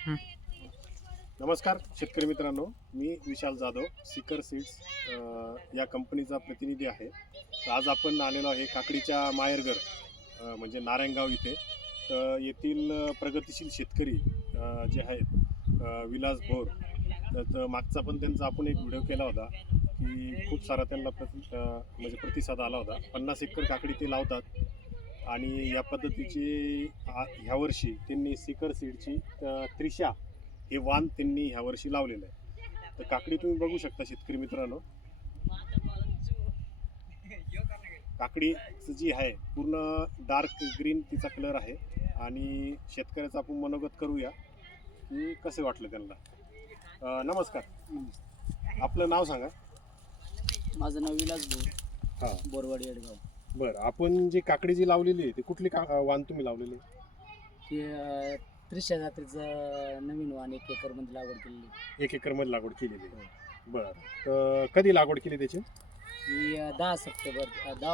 नमस्कार शेतकरी मित्रांनो, मी विशाल जाधव, सिकर सीड्स या कंपनीचा प्रतिनिधी आहे. तर आज आपण आलेलो आहे काकडीच्या माहेरघर म्हणजे नारायणगाव इथे. तर येथील प्रगतिशील शेतकरी जे आहेत विलास भोर. तर मागचा पण त्यांचा आपण एक व्हिडिओ केला होता की खूप सारा त्यांना म्हणजे प्रतिसाद आला होता. 50 एकर काकडी ते लावतात आणि या पद्धतीची ह्या वर्षी त्यांनी सिकर सीडची त्रिशा हे वाण त्यांनी ह्या वर्षी लावलेलं आहे. तर काकडी तुम्ही बघू शकता शेतकरी मित्रांनो, काकडी जी आहे पूर्ण डार्क ग्रीन तिचा कलर आहे. आणि शेतकऱ्याचं आपण मनोगत करूया की कसे वाटलं त्यांना. नमस्कार, आपलं नाव सांगा. माझं नाव विलास भोर, हां, बोरवाडी येडगाव. बरं. आपण जी काकडी जी लावलेली आहे ती कुठली वाण तुम्ही लावलेली? हे त्रिशा जातीचं नवीन वाण 1 एकरमध्ये लागवड केलेली. 1 एकरमध्ये लागवड केलेली आहे. बरं. तर कधी लागवड केली त्याची? ही 10 सप्टेंबर 10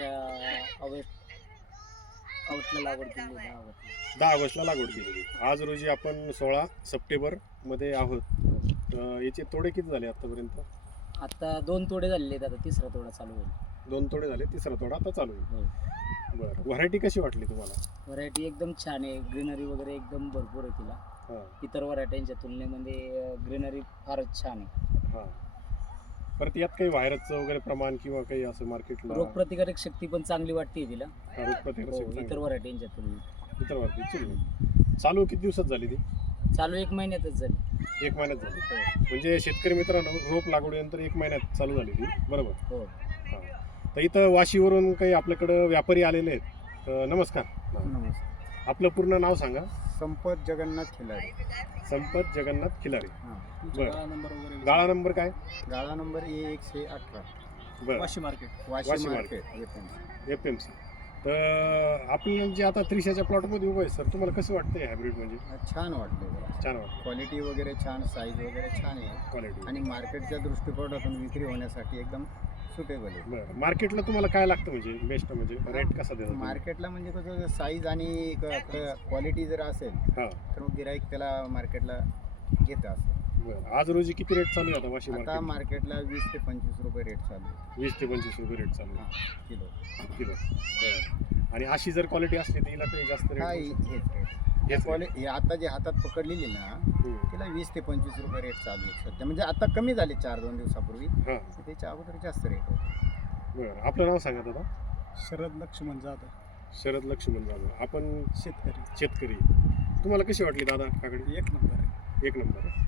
ऑगस्टला लागवड केली. 10 ऑगस्टला लागवड केलेली. आज रोजी आपण 16 सप्टेंबरमध्ये आहोत. तर याचे तोडे किती झाले आतापर्यंत? आता 2 तोडे झालेले आहेत, आता तिसरा तोडा चालू होईल. 2 तोडे झाले, तिसरा तोडा आता चालू आहे. हो. बरं. व्हरायटी कशी वाटली तुम्हाला? व्हरायटी एकदम छान आहे, ग्रीनरी वगैरे एकदम भरपूर आहे तिला. हां इतर व्हरायट्यांच्या तुलनेमध्ये ग्रीनरी फारच छान आहे. हां. परत यात काही व्हायरसचं वगैरे प्रमाण किंवा काही असं मार्केटला रोगप्रतिकारक शक्ती पण चांगली वाटते तिला. रोगप्रतिकारक इतर व्हरायटींच्या तुलनेत. इतर व्हरायटी चालू किती दिवसात झाली ती? चालू 1 महिन्यातच झाली. 1 महिन्यात झाली. म्हणजे शेतकरी मित्रांनो, रोप लागवडीनंतर 1 महिन्यात चालू झाली ती, बरोबर? हो. हां. तर इथं वाशीवरून काही आपल्याकडं व्यापारी आलेले आहेत. तर नमस्कार. नमस्कार. आपलं पूर्ण नाव सांगा. संपत जगन्नाथ खिलारी. संपत जगन्नाथ खिलारे. बरं. गाळा नंबर वगैरे गाळा नंबर काय? गाळा नंबर A118. बरं. Vashi market. Vashi market. Market FMC. तर आपलं जे आता त्रिशाच्या प्लॉटमध्ये उभं आहे सर, तुम्हाला कसं वाटतं हायब्रिड म्हणजे? छान वाटले. छान वाटतं. क्वालिटी वगैरे छान, साईज वगैरे छान आहे क्वालिटी. आणि मार्केटच्या दृष्टिकोनातून विक्री होण्यासाठी एकदम सुटेबल आहे. बरं. मार्केटला तुम्हाला काय लागतं म्हणजे बेस्ट म्हणजे रेट कसा देतात? मार्केटला म्हणजे कसं साईज आणि क्वालिटी जर असेल हां. तर मग गिराईक त्याला मार्केटला घेतं असं. बरं. आज रोजी किती रेट चालू आहे आता वाशी आता मार्केट? मार्केटला 20 ते 25 रुपये रेट चालू आहे. 20 ते 25 रुपये रेट चालू आहे किलो. किलो. बरं. आणि अशी जर क्वालिटी असली तर हिला काही जास्त हा रेट? हेच रेट. हेच क्वालिटी आता जे हातात पकडलेली ना rate? तिला 20 ते 25 रुपये रेट चालू आहे सध्या. म्हणजे आता कमी झाले 4-2 दिवसापूर्वी. हां. त्याच्या अगोदर जास्त रेट होते. बरं. आपलं नाव सांगा दादा. शरद लक्ष्मण जाधव, शरद लक्ष्मण जाधव. आपण शेतकरी. शेतकरी. तुम्हाला कशी वाटली दादा काकडी? 1 नंबर आहे. 1 नंबर आहे.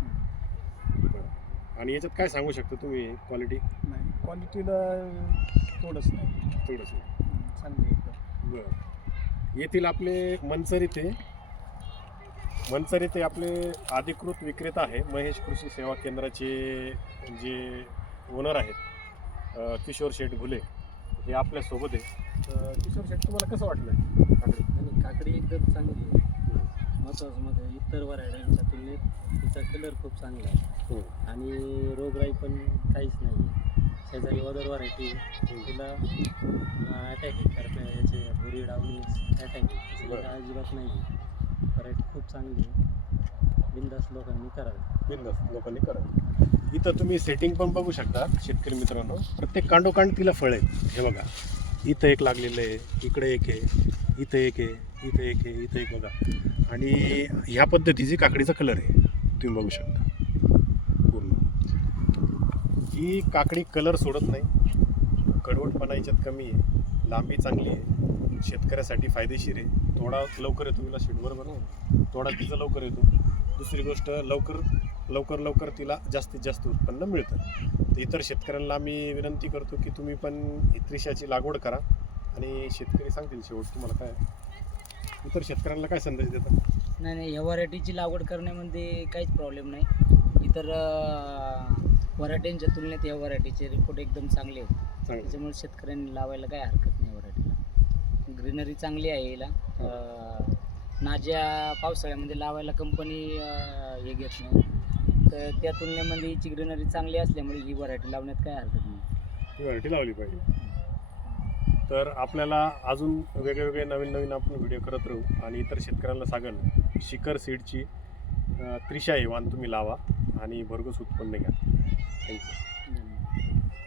बरं. आणि याच्यात काय सांगू शकता तुम्ही क्वालिटी? नाही, क्वालिटीला थोडंच नाही, थोडंसं. चांगली एकदम. बरं. येथील आपले मंचर इथे आपले अधिकृत विक्रेता आहे महेश कृषी सेवा केंद्राचे जे ओनर आहेत किशोर शेठ घुले, हे आपल्यासोबत आहे. तर किशोर शेठ, तुम्हाला कसं वाटलं काकडी? आणि काकडी एकदम चांगली आहे. महत्त्वाचं म्हणजे इतर व्हरायट्यांच्या तुलनेत तिचा कलर खूप चांगला आहे आणि रोगराई पण काहीच नाही आहे. शेजारी अदर व्हरायटी तिला अटॅक करता याचे भुरी डावणी अटॅक अजिबात नाही आहे. व्हरायटी खूप चांगली आहे. बिंदास लोकांनी करावी. बिनधास्त लोकांनी करावं. इथं तुम्ही सेटिंग पण बघू शकता शेतकरी मित्रांनो. प्रत्येक कांडोकांड तिला फळ आहे. हे बघा, इथं एक लागलेलं आहे, इकडे एक आहे, इथं एक आहे, इथं एक आहे, इथं एक बघा. आणि ह्या पद्धतीची काकडीचा कलर आहे, तुम्ही बघू शकता पूर्ण. ही काकडी कलर सोडत नाही, कडवटपणा याच्यात कमी आहे, लांबी चांगली आहे, शेतकऱ्यासाठी फायदेशीर आहे. थोडा लवकर येतो तिला शेड, बरोबर ना? थोडा तिचा लवकर येतो. दुसरी गोष्ट, लवकर तिला जास्तीत जास्त उत्पन्न मिळतं. तर इतर शेतकऱ्यांना मी विनंती करतो की तुम्ही पण त्रिशाची लागवड करा. आणि शेतकरी सांगतील शेवट तुम्हाला काय, इतर शेतकऱ्यांना काय संदेश देतात? नाही, या व्हरायटीची लागवड करण्यामध्ये काहीच प्रॉब्लेम नाही. इतर व्हरायटींच्या तुलनेत या व्हरायटीचे रिपोर्ट एकदम चांगले आहेत. चांगलं. त्याच्यामुळे शेतकऱ्यांनी लावायला काही हरकत नाही. व्हरायटीला ग्रीनरी चांगली आहे. हिला नाज्या पावसाळ्यामध्ये लावायला कंपनी हे घेत नाही, तर त्या तुलनेमध्ये हिची ग्रीनरी चांगली असल्यामुळे ही व्हरायटी लावण्यात काही हरकत नाही. ही व्हरायटी लावली पाहिजे. तर आपल्याला अजून वेगवेगळे नवीन आपण व्हिडिओ करत राहू आणि इतर शेतकऱ्यांना सांगाल सिकर सीडची त्रिशा हे वाण तुम्ही लावा आणि भरघोस उत्पन्न घ्या. थँक्यू.